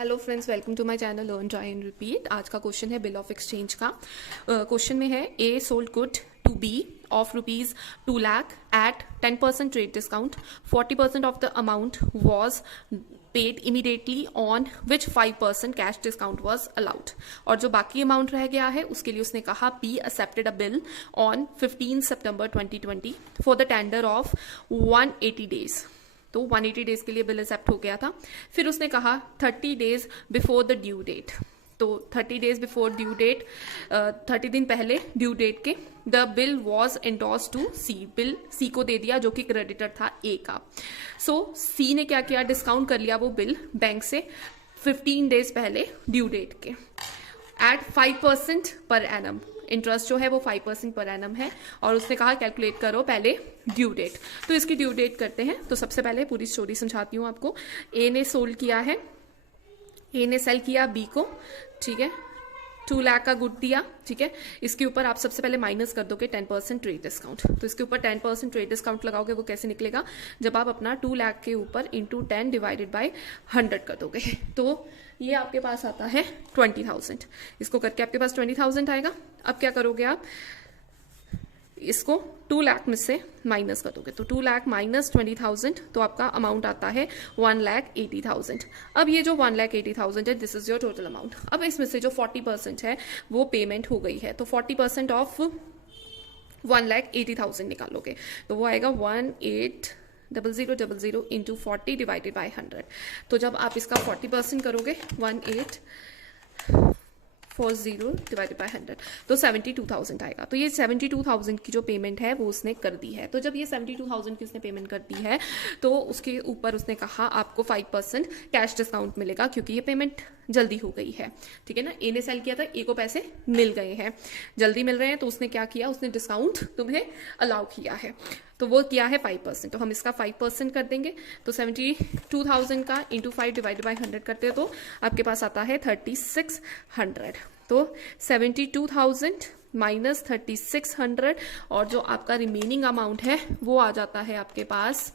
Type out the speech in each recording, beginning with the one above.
Hello friends, welcome to my channel learn try and repeat. आज का question है bill of exchange का। Question में है A sold good to B of rupees 2 lakh at 10% trade discount. 40% of the amount was paid immediately on which 5% cash discount was allowed. और जो बाकी amount रह गया है उसके लिए उसने कहा be accepted a bill on 15 September 2020 for the tender of 180 days. तो 180 डेज के लिए बिल एक्सेप्ट हो गया था। फिर उसने कहा 30 days before the due date. तो 30 डेज बिफोर ड्यू डेट, 30 दिन पहले ड्यू डेट के, the bill was endorse to C. Bill C को दे दिया जो कि क्रेडिटर था ए का। सो सी ने क्या किया, डिस्काउंट कर लिया वो बिल बैंक से 15 डेज पहले ड्यू डेट के एट 5% पर एनम। इंटरेस्ट जो है वो 5% पर एनम है। और उसने कहा कैलकुलेट करो पहले ड्यू डेट। तो इसकी ड्यू डेट करते हैं। तो सबसे पहले पूरी स्टोरी समझाती हूँ आपको। ए ने सोल्ड किया है, ए ने सेल किया बी को, ठीक है, 2 लाख का गुड दिया, ठीक है। इसके ऊपर आप सबसे पहले माइनस कर दोगे 10% ट्रेड डिस्काउंट। तो इसके ऊपर 10% ट्रेड डिस्काउंट लगाओगे। वो कैसे निकलेगा, जब आप अपना 2 लाख के ऊपर इंटू 10 डिवाइडेड बाय 100 कर दोगे। तो ये आपके पास आता है 20,000। इसको करके आपके पास 20,000 आएगा। अब क्या करोगे आप, इसको 2 लाख में से माइनस कर दोगे। तो 2 लाख माइनस 20,000, तो आपका अमाउंट आता है 1,80,000। अब ये जो 1,80,000 है, this is your total amount. अब इसमें से जो 40% है वो पेमेंट हो गई है। तो 40% ऑफ 1,80,000 निकालोगे तो वो आएगा 18,000 इंटू 40 डिवाइडेड बाई 100। तो जब आप इसका 40% करोगे 1840 डिवाइडेड बाय 100 तो 72,000 आएगा। तो ये 72,000 की जो पेमेंट है वो उसने कर दी है। तो जब ये 72,000 की उसने पेमेंट कर दी है तो उसके ऊपर उसने कहा आपको 5% कैश डिस्काउंट मिलेगा क्योंकि ये पेमेंट जल्दी हो गई है, ठीक है ना। ए ने सेल किया था, ए को पैसे मिल गए हैं, जल्दी मिल रहे हैं। तो उसने क्या किया, उसने डिस्काउंट तुम्हें अलाउ किया है। तो वो किया है 5%। तो हम इसका 5% कर देंगे। तो 72,000 का इंटू 5 डिवाइडेड बाई 100 करते हो तो आपके पास आता है 3600। तो 72,000 माइनस 3600 और जो आपका रिमेनिंग अमाउंट है वो आ जाता है आपके पास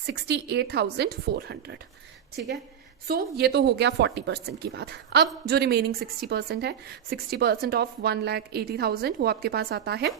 68,400, ठीक है। सो ये तो हो गया 40% की बात। अब जो रिमेनिंग 60% है, 60% ऑफ 1,80,000 वो आपके पास आता है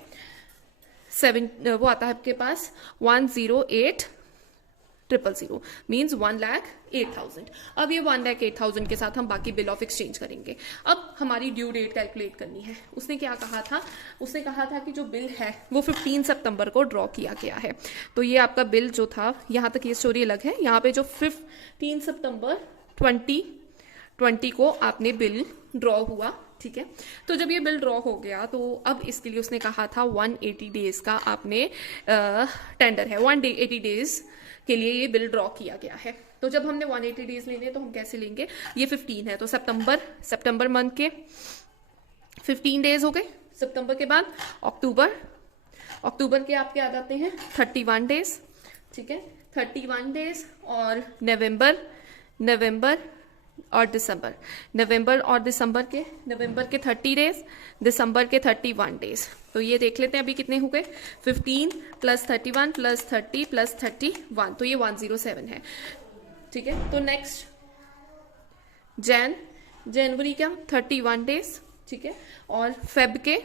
वो आता है आपके पास 108,000 मीन्स 1,08,000। अब ये 1,08,000 के साथ हम बाकी बिल ऑफ एक्सचेंज करेंगे। अब हमारी ड्यू डेट कैलकुलेट करनी है। उसने क्या कहा था, उसने कहा था कि जो बिल है वो 15 सितंबर को ड्रॉ किया गया है। तो ये आपका बिल जो था, यहाँ तक ये स्टोरी अलग है। यहाँ पे जो 15 सितंबर 2020 को आपने बिल ड्रॉ हुआ, ठीक है। तो जब ये बिल ड्रॉ हो गया तो अब इसके लिए उसने कहा था 180 डेज का आपने टेंडर है, 180 डेज के लिए ये बिल ड्रॉ किया गया है। तो जब हमने 180 डेज लेने तो हम कैसे लेंगे, ये 15 है तो सितंबर मंथ के 15 डेज हो गए। सितंबर के बाद अक्टूबर के आपके आ जाते हैं 31 डेज, ठीक है, 31 डेज। और नवंबर और दिसंबर के 30 डेज, दिसंबर के 31 डेज। तो ये देख लेते हैं अभी कितने हो गए, 15 प्लस 31 प्लस 30 प्लस 31, तो ये 107 है, ठीक है। तो नेक्स्ट जनवरी का 31 डेज, ठीक है, और फेब के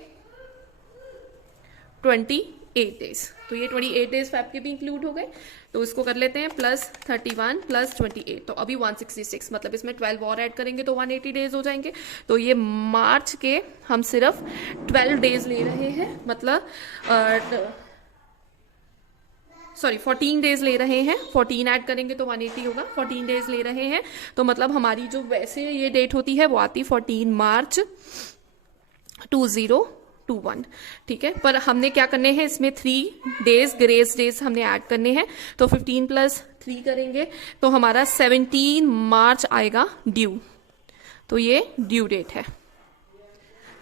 28 डेज। तो ये 28 डेज फैब के भी इंक्लूड हो गए। तो इसको कर लेते हैं प्लस 31 प्लस 28, तो अभी 166, मतलब इसमें 12 और ऐड करेंगे तो 180 डेज हो जाएंगे। तो ये मार्च के हम सिर्फ 12 डेज ले रहे हैं, मतलब 14 डेज ले रहे हैं। 14 ऐड करेंगे तो 180 होगा। 14 डेज ले रहे हैं तो मतलब हमारी जो वैसे ये डेट होती है वो आती 14 मार्च 2021, ठीक है। पर हमने क्या करने हैं, इसमें 3 डेज ग्रेस डेज हमने ऐड करने हैं। तो 15 प्लस 3 करेंगे तो हमारा 17 मार्च आएगा ड्यू। तो ये ड्यू डेट है।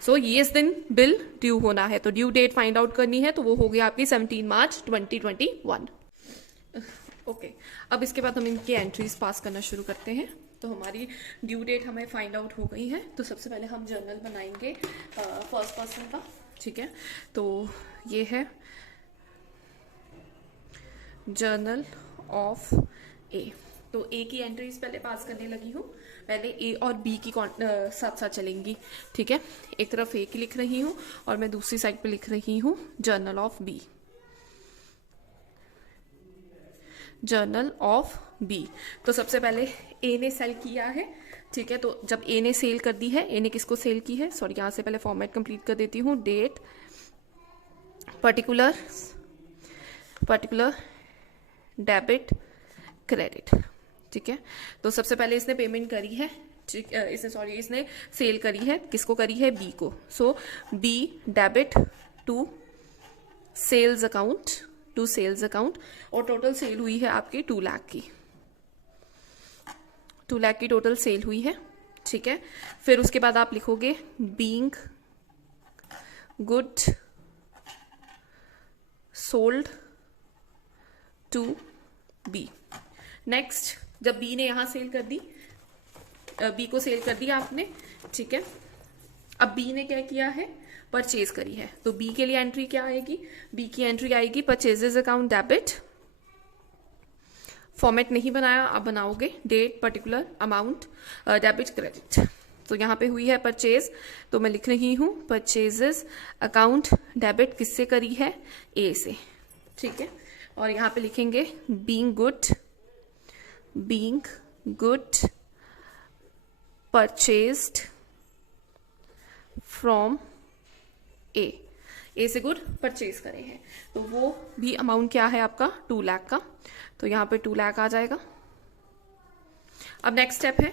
सो ये इस दिन बिल ड्यू होना है। तो ड्यू डेट फाइंड आउट करनी है तो वो हो गया आपकी 17 मार्च 2021। ओके, अब इसके बाद हम इनकी एंट्रीज पास करना शुरू करते हैं। तो हमारी ड्यू डेट हमें फाइंड आउट हो गई है। तो सबसे पहले हम जर्नल बनाएंगे फर्स्ट पर्सन का, ठीक है। तो ये है जर्नल ऑफ ए, तो ए की एंट्रीज पहले पास करने लगी हूँ। पहले ए और बी की साथ साथ चलेंगी, ठीक है। एक तरफ ए की लिख रही हूँ और मैं दूसरी साइड पे लिख रही हूँ journal of B, journal of B. तो सबसे पहले ए ने सेल किया है, ठीक है। तो जब ए ने सेल कर दी है, ए ने किसको सेल की है, सॉरी यहाँ से पहले फॉर्मेट कंप्लीट कर देती हूँ, डेट पर्टिकुलर डेबिट क्रेडिट, ठीक है। तो सबसे पहले इसने पेमेंट करी है, ठीक, इसने सेल करी है, किसको करी है, बी को। सो B debit to sales account और टोटल सेल हुई है आपकी 2 लाख की, 2 लाख की टोटल सेल हुई है, ठीक है। फिर उसके बाद आप लिखोगे being good sold to B. Next, जब बी ने यहां सेल कर दी, बी को सेल कर दिया आपने, ठीक है। अब बी ने क्या किया है, परचेज करी है। तो बी के लिए एंट्री क्या आएगी, बी की एंट्री आएगी परचेजेस अकाउंट डेबिट। फॉर्मेट नहीं बनाया, आप बनाओगे date particular amount debit credit. तो यहाँ पे हुई है परचेज, तो मैं लिख रही हूँ परचेजेस अकाउंट डेबिट किससे करी है, ए से, ठीक है। और यहाँ पे लिखेंगे बीइंग गुड परचेज्ड फ्रॉम ए से गुड परचेज करे हैं। तो वो भी अमाउंट क्या है आपका, 2 लाख का। तो यहाँ पे 2 लाख आ जाएगा। अब नेक्स्ट स्टेप है,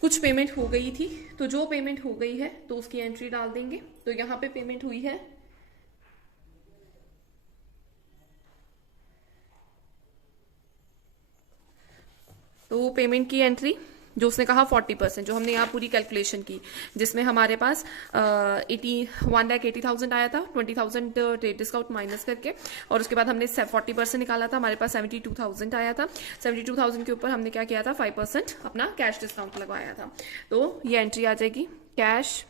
कुछ पेमेंट हो गई थी, तो जो पेमेंट हो गई है तो उसकी एंट्री डाल देंगे। तो यहाँ पे पेमेंट हुई है, तो पेमेंट की एंट्री जो उसने कहा 40%, जो हमने यहाँ पूरी कैलकुलेशन की, जिसमें हमारे पास 1,80,000 आया था, 20,000 ट्रेड डिस्काउंट माइनस करके, और उसके बाद हमने 40% निकाला था, हमारे पास 72,000 आया था। 72,000 के ऊपर हमने क्या किया था, 5% अपना कैश डिस्काउंट लगवाया था। तो ये एंट्री आ जाएगी कैश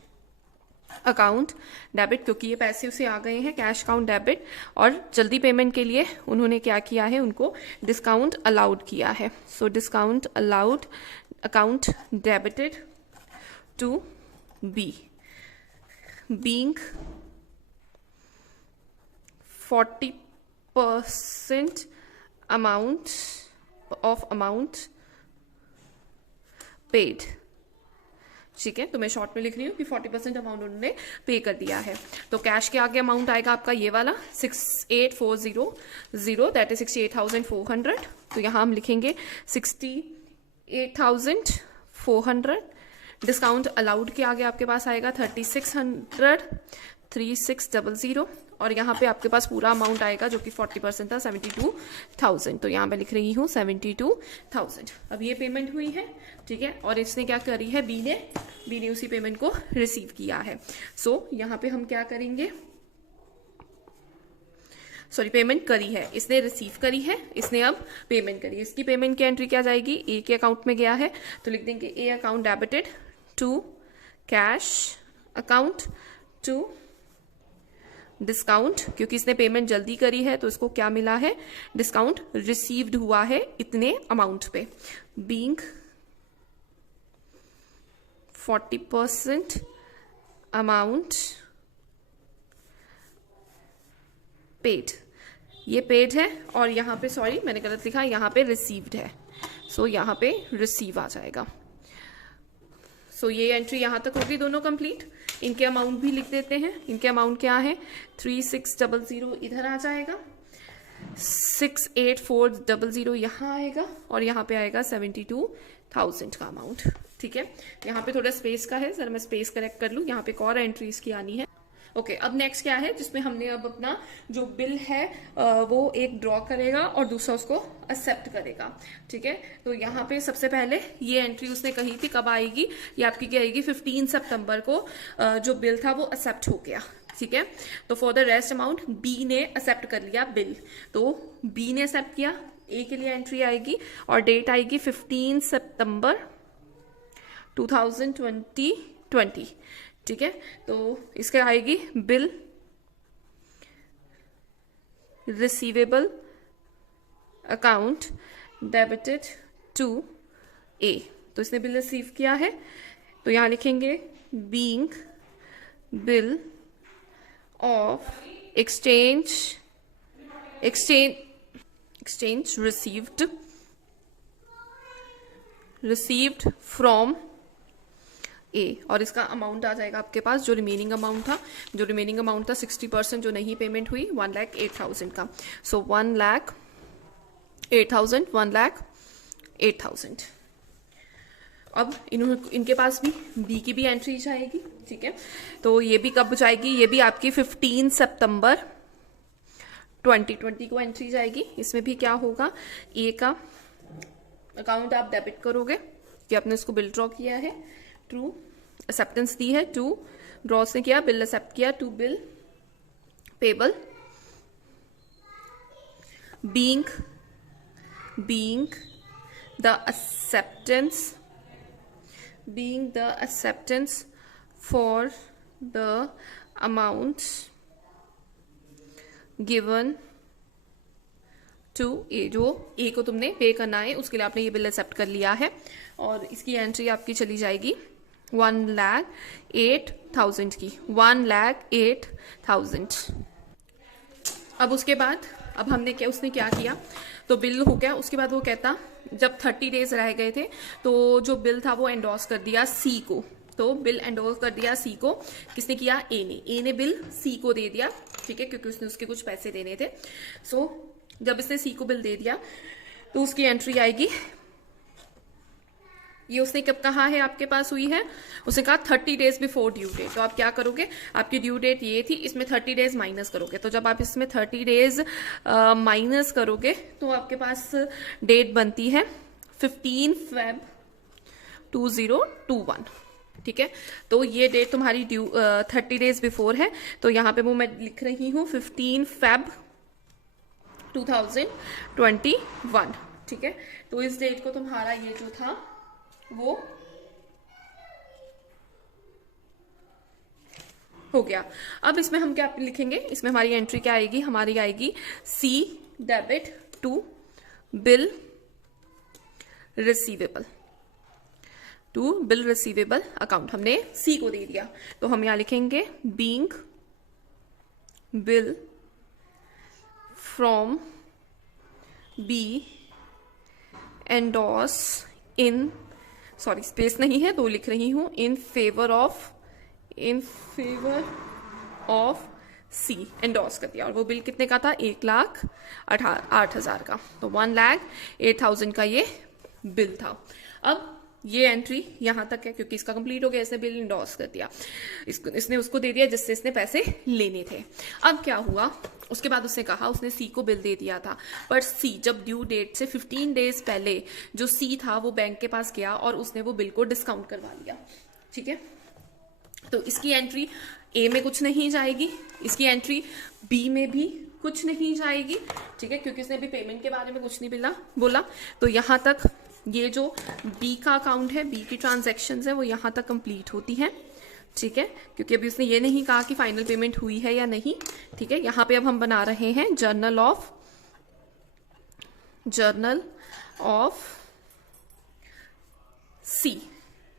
अकाउंट डेबिट, क्योंकि ये पैसे उसे आ गए हैं, कैश अकाउंट डेबिट। और जल्दी पेमेंट के लिए उन्होंने क्या किया है, उनको डिस्काउंट अलाउड किया है। So discount allowed account debited to B, being 40% amount paid, ठीक है। तो मैं शॉर्ट में लिख रही हूँ कि 40% अमाउंट उन्होंने पे कर दिया है। तो कैश के आगे अमाउंट आएगा आपका ये वाला 68,400, दैट इज 68,400। तो यहाँ हम लिखेंगे 68,400। डिस्काउंट अलाउड के आगे आपके पास आएगा 3600 और यहाँ पे आपके पास पूरा अमाउंट आएगा जो कि 40% था, 72,000। तो यहाँ पे लिख रही हूँ 72,000। अब ये पेमेंट हुई है, ठीक है। और इसने क्या करी है, बी ने उसी पेमेंट को रिसीव किया है। सो यहाँ पे हम क्या करेंगे, सॉरी पेमेंट करी है, इसने रिसीव करी है, इसने अब पेमेंट करी है। इसकी पेमेंट की एंट्री क्या जाएगी, ए के अकाउंट में गया है, तो लिख देंगे A account debited to cash account to discount, क्योंकि इसने पेमेंट जल्दी करी है तो इसको क्या मिला है, डिस्काउंट रिसीव्ड हुआ है इतने अमाउंट पे। बीइंग 40% अमाउंट पेड, ये पेड है, और यहाँ पे सॉरी मैंने गलत लिखा, यहाँ पे रिसीव्ड है। सो यहाँ पे रिसीव आ जाएगा। सो ये एंट्री यहाँ तक होगी दोनों कंप्लीट। इनके अमाउंट भी लिख देते हैं। इनके अमाउंट क्या है, 3600 इधर आ जाएगा, 68,400 यहाँ आएगा, और यहाँ पे आएगा 72,000 का अमाउंट, ठीक है। यहाँ पे थोड़ा स्पेस का है, जरा मैं स्पेस करेक्ट कर लूँ, यहाँ पे एक और एंट्री इसकी आनी है। ओके, अब नेक्स्ट क्या है, जिसमें हमने अब अपना जो बिल है वो एक ड्रॉ करेगा और दूसरा उसको एक्सेप्ट करेगा, ठीक है। तो यहाँ पे सबसे पहले ये एंट्री उसने कही थी कब आएगी, ये आपकी क्या आएगी, 15 सितंबर को जो बिल था वो एक्सेप्ट हो गया, ठीक है। तो for the rest amount B ने एक्सेप्ट कर लिया बिल, तो बी ने एक्सेप्ट किया, ए के लिए एंट्री आएगी और डेट आएगी 15 सितंबर 2020, ठीक है। तो इसके आएगी bill receivable account debited to A. तो इसने बिल रिसीव किया है, तो यहां लिखेंगे being bill of exchange received from A, और इसका अमाउंट आ जाएगा आपके पास, जो रिमेनिंग अमाउंट था 60% जो नहीं पेमेंट हुई 1,08,000 का। सो 1,08,000 1,08,000। अब इनके पास भी बी की भी एंट्री जाएगी, ठीक है। तो ये भी कब जाएगी, ये भी आपकी 15 सितंबर 2020 को एंट्री जाएगी। इसमें भी क्या होगा, ए का अकाउंट आप डेबिट करोगे कि आपने उसको बिल ड्रॉ किया है, ट्रू एक्सेप्टेंस दी है, टू ड्रॉ ने किया, बिल एक्सेप्ट किया, to bill payable being the acceptance for the amount given to A, जो ए को तुमने पे करना है उसके लिए आपने ये बिल एक्सेप्ट कर लिया है, और इसकी एंट्री आपकी चली जाएगी 1,08,000 की, 1,08,000। अब उसके बाद हमने उसने क्या किया, तो बिल हो गया। उसके बाद वो कहता जब 30 डेज रह गए थे तो जो बिल था वो एंडोर्स कर दिया सी को। तो बिल एंडोर्स कर दिया सी को, किसने किया, ए ने बिल सी को दे दिया, ठीक है, क्योंकि उसने उसके कुछ पैसे देने थे। सो जब इसने सी को बिल दे दिया तो उसकी एंट्री आएगी, ये उसने कब कहा है आपके पास हुई है, उसने कहा 30 डेज बिफोर ड्यू डेट। तो आप क्या करोगे, आपकी ड्यू डेट ये थी, इसमें 30 डेज माइनस करोगे। तो जब आप इसमें 30 डेज माइनस करोगे तो आपके पास डेट बनती है 15 Feb 2021, ठीक है। तो ये डेट तुम्हारी 30 डेज बिफोर है, तो यहाँ पे वो मैं लिख रही हूँ 15 Feb 2021, ठीक है। तो इस डेट को तुम्हारा ये जो था वो हो गया। अब इसमें हम क्या लिखेंगे, इसमें हमारी एंट्री क्या आएगी, हमारी आएगी C debit to bill receivable, account हमने सी को दे दिया। तो हम यहां लिखेंगे being bill from B endorse in, sorry space नहीं है तो लिख रही हूं, in favour of C, endorse कर दिया। और वो बिल कितने का था, 1,08,000 का। तो 1,08,000 का ये बिल था। अब ये एंट्री यहां तक है क्योंकि इसका कंप्लीट हो गया, इसने बिल इंडोर्स कर दिया, इसने उसको दे दिया जिससे इसने पैसे लेने थे। अब क्या हुआ, उसके बाद उसने कहा, उसने सी को बिल दे दिया था, पर सी जब ड्यू डेट से 15 डेज पहले जो सी था वो बैंक के पास गया और उसने वो बिल को डिस्काउंट करवा लिया, ठीक है। तो इसकी एंट्री ए में कुछ नहीं जाएगी, इसकी एंट्री बी में भी कुछ नहीं जाएगी, ठीक है, क्योंकि उसने अभी पेमेंट के बारे में कुछ नहीं बोला। तो यहां तक ये जो बी का अकाउंट है, बी की ट्रांजैक्शंस है, वो यहां तक कंप्लीट होती हैं, ठीक है, क्योंकि अभी उसने ये नहीं कहा कि फाइनल पेमेंट हुई है या नहीं, ठीक है। यहां पे अब हम बना रहे हैं जर्नल ऑफ सी,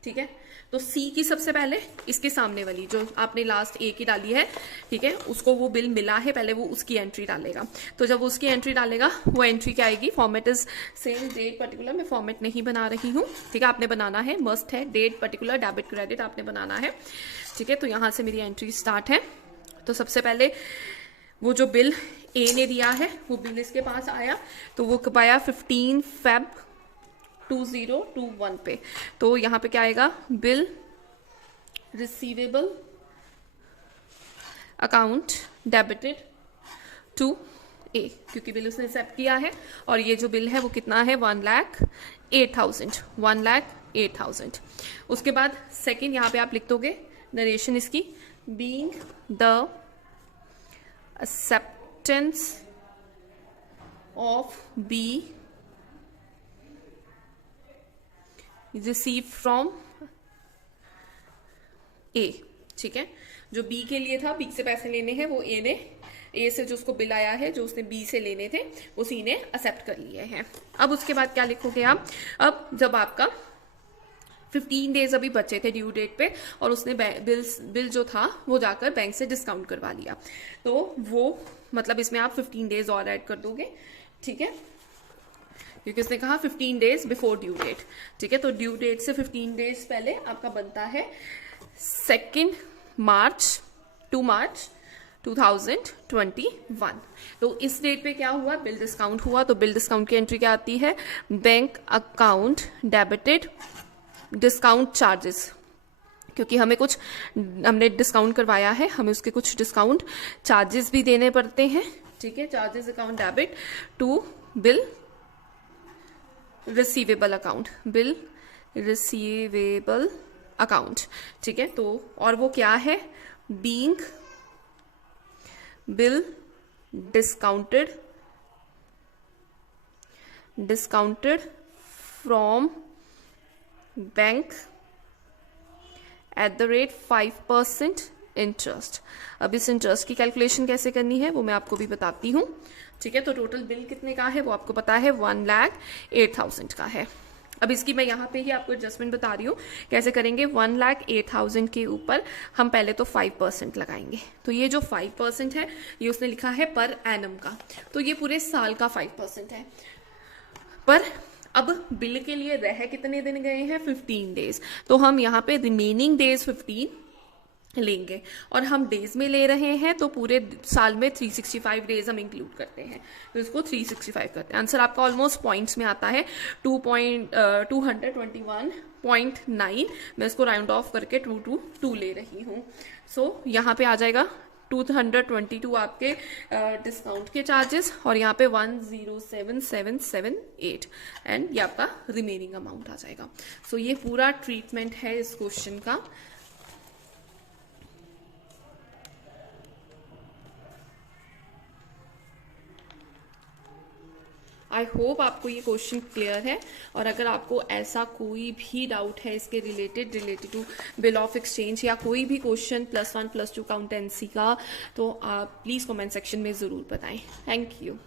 ठीक है। तो सी की सबसे पहले इसके सामने वाली जो आपने लास्ट ए की डाली है, ठीक है, उसको वो बिल मिला है, पहले वो उसकी एंट्री डालेगा। तो जब वो उसकी एंट्री डालेगा, वो एंट्री क्या आएगी, format is same date particular, मैं फॉर्मेट नहीं बना रही हूँ, ठीक है, आपने बनाना है, मस्ट है, डेट पर्टिकुलर डेबिट क्रेडिट आपने बनाना है, ठीक है। तो यहां से मेरी एंट्री स्टार्ट है। तो सबसे पहले वो जो बिल ए ने दिया है वो बिल इसके पास आया, तो वो कब आया, 15 Feb 2021 पे। तो यहां पे क्या आएगा, bill receivable account debited to A, क्योंकि बिल उसने एक्सेप्ट किया है, और ये जो बिल है वो कितना है, 1,08,000। उसके बाद सेकंड यहां पे आप लिख दोगे नरेशन इसकी, being the acceptance of B receive from A, ठीक है। जो बी के लिए था, बी से पैसे लेने हैं, वो ए ने ए से जो उसको बिल आया है जो उसने बी से लेने थे वो सी ने एक्सेप्ट कर लिए हैं। अब उसके बाद क्या लिखोगे आप, अब जब आपका 15 डेज अभी बचे थे ड्यू डेट पे और उसने बिल जो था वो जाकर बैंक से डिस्काउंट करवा लिया, तो वो मतलब इसमें आप 15 डेज और ऐड कर दोगे, ठीक है, क्योंकि उसने कहा 15 डेज बिफोर ड्यू डेट, ठीक है। तो ड्यू डेट से 15 डेज पहले आपका बनता है 2 मार्च 2021। तो इस डेट पे क्या हुआ, बिल डिस्काउंट हुआ, तो बिल डिस्काउंट की एंट्री क्या आती है, bank account debited discount charges, क्योंकि हमें कुछ हमने डिस्काउंट करवाया है, हमें उसके कुछ डिस्काउंट चार्जेस भी देने पड़ते हैं, ठीक है। Charges account debit to bill receivable account, bill receivable account, ठीक है। तो और वो क्या है, being bill discounted from bank at the rate 5% interest. अब इस इंटरेस्ट की कैलकुलेशन कैसे करनी है वो मैं आपको भी बताती हूँ, ठीक है। तो टोटल बिल कितने का है वो आपको पता है, 1,08,000 का है। अब इसकी मैं यहाँ पे ही आपको एडजस्टमेंट बता रही हूँ कैसे करेंगे। 1,08,000 के ऊपर हम पहले तो 5% लगाएंगे, तो ये जो 5% है ये उसने लिखा है पर एनम का, तो ये पूरे साल का 5% है। पर अब बिल के लिए रह कितने दिन गए हैं, 15 डेज, तो हम यहाँ पे रिमेनिंग डेज 15 लेंगे, और हम डेज में ले रहे हैं तो पूरे साल में 365 डेज हम इंक्लूड करते हैं, तो इसको 365 करते हैं। आंसर आपका ऑलमोस्ट पॉइंट्स में आता है 221.9, मैं इसको राउंड ऑफ करके 222 ले रही हूँ। सो यहाँ पे आ जाएगा 222 आपके डिस्काउंट के चार्जेस, और यहाँ पे 107,778 एंड ये आपका रिमेनिंग अमाउंट आ जाएगा। सो ये पूरा ट्रीटमेंट है इस क्वेश्चन का। आई होप आपको ये क्वेश्चन क्लियर है, और अगर आपको ऐसा कोई भी डाउट है इसके related to bill of exchange या कोई भी क्वेश्चन +1 +2 अकाउंटेंसी का, तो आप प्लीज़ कमेंट सेक्शन में ज़रूर बताएं। Thank you.